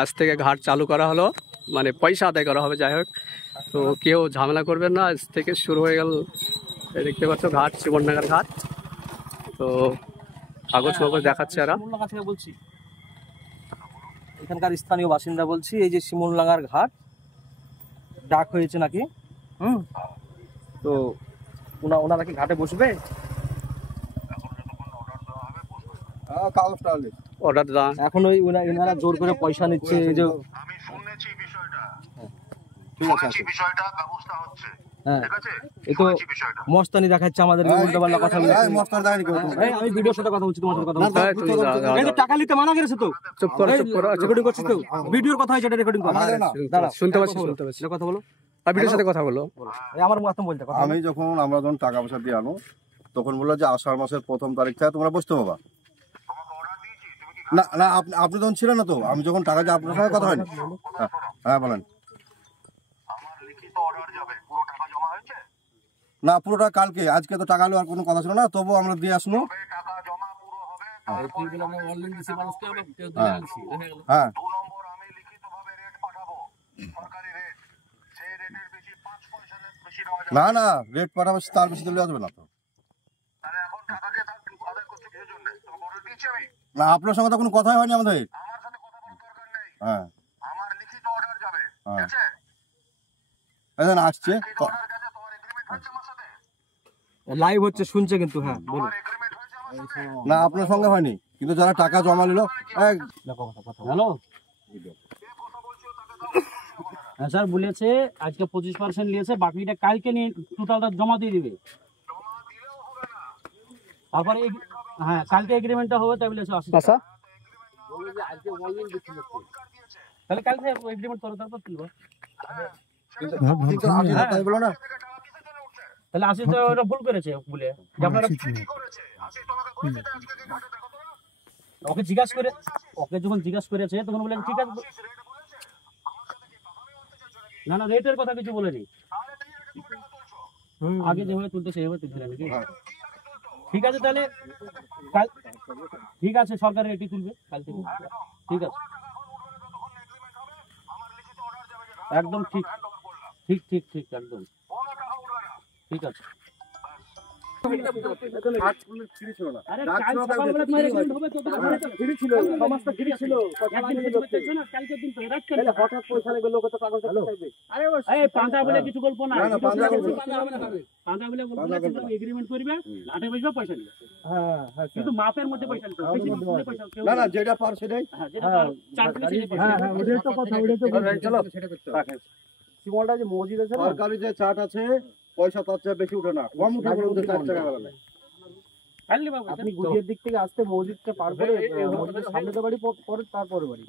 আজ থেকে ঘাট চালু করা হলো, মানে পয়সা আদায় করা হবে। যাই হোক, তো কেউ ঝামেলা করবেন না, আজ থেকে শুরু হয়ে গেল। দেখতে পাচ্ছ ঘাট, শিমুলনাগার ঘাট। তো কাগজ কাগজ দেখাচ্ছে এরা। বলছি এখানকার স্থানীয় বাসিন্দা বলছি, এই যে শিমুলনাগার ঘাট ডাক হয়েছে নাকি, তো ওনারা কি ঘাটে বসবে? অর্ডার দেওয়া এখন ওই ওনারা জোর করে পয়সা নিচ্ছে। এই যে আমি শুনেছি বিষয়টা, ঠিক আছে, বিষয়টা ব্যবস্থা হচ্ছে। হ্যাঁ, এই তো মস্তানি দেখাচ্ছে আমাদের, উল্টো পাল্টা কথা বলছে। আমি ভিডিওর সাথে কথা বলছি, তোমার সাথে কথা বলছি। এই যে টাকা নিতে মানা করেছে তো, চুপ করো, চুপ করো। রেকর্ডিং করছিস তো, ভিডিওর কথা হয়েছে, রেকর্ডিং করো। শুনতে পাচ্ছি, শুনতে পাচ্ছি। কথা বলো, ভিডিওর সাথে কথা বলো। আমার মাধ্যম বলতে কথা। আমি আমরা যখন টাকা পয়সা দিয়ে আনো, তখন বললো যে আষাঢ় মাসের 1ম তারিখ থেকে তোমরা বসতে পাবা। না না, আপনি তখন ছিলেন না তো। আমি যখন টাকা দিয়ে আপনার সঙ্গে কথা হয়নি। হ্যাঁ বলেন। না, পুরোটা কালকে, আজকে তো টাকা নেওয়ার কোনো কথা ছিল না, তবুও আমরা দিয়ে আসলো। হ্যাঁ, না না, রেট পাঠাবো, তার বেশি দিলে আসবে না তো। না, আপনার সঙ্গে তো কোনো কথাই হয়নি আমাদের। হ্যাঁ হ্যাঁ, আসছে, লাইভ হচ্ছে, শুনছে কিন্তু। হ্যাঁ বলো। না, আপনার সঙ্গে হয়নি, কিন্তু যারা টাকা জমা নিল। হ্যালো, হ্যাঁ স্যার বলেছে আজকে 25% নিয়েছে, বাকিটা কালকে নিয়ে টোটালটা জমা দিয়ে দিবে। তারপরে হ্যাঁ কালকে এগ্রিমেন্টটা হবে, তাই বলেছে। আচ্ছা, তাহলে কালকে এগ্রিমেন্ট করো, তারপর তুলবো। বলো না, তাহলে আশিস ওটা ভুল করেছে বলে ওকে জিজ্ঞাসা করে, ওকে যখন জিজ্ঞাসা করেছে তখন বলে ঠিক আছে। না না, রেটের কথা কিছু বলেনি, আগে যেভাবে তুলতে সেভাবে তুলছিল নাকি। ঠিক আছে, তাহলে ঠিক আছে, সরকার রেটই তুলবে কাল থেকে। ঠিক আছে, একদম ঠিক ঠিক ঠিক ঠিক একদম ঠিক আছে। কিছু গল্প না, এগ্রিমেন্ট করবে, আটে বসবে, পয়সা নিবে, কিন্তু মাপের মধ্যে পয়সা নিতে হবে। না না, যেটা পার সেটাই। শিমলটা যে মসজিদ আছে, সরকারি যে চার্ট আছে, পয়সা তার চেয়ে বেশি উঠে না, কম উঠে, 4 টাকা বেলা। আপনি গুজিয়ার দিক থেকে আসতে মসজিদটা পার করে সামনে তো বাড়ি, পরে তারপরে বাড়ি।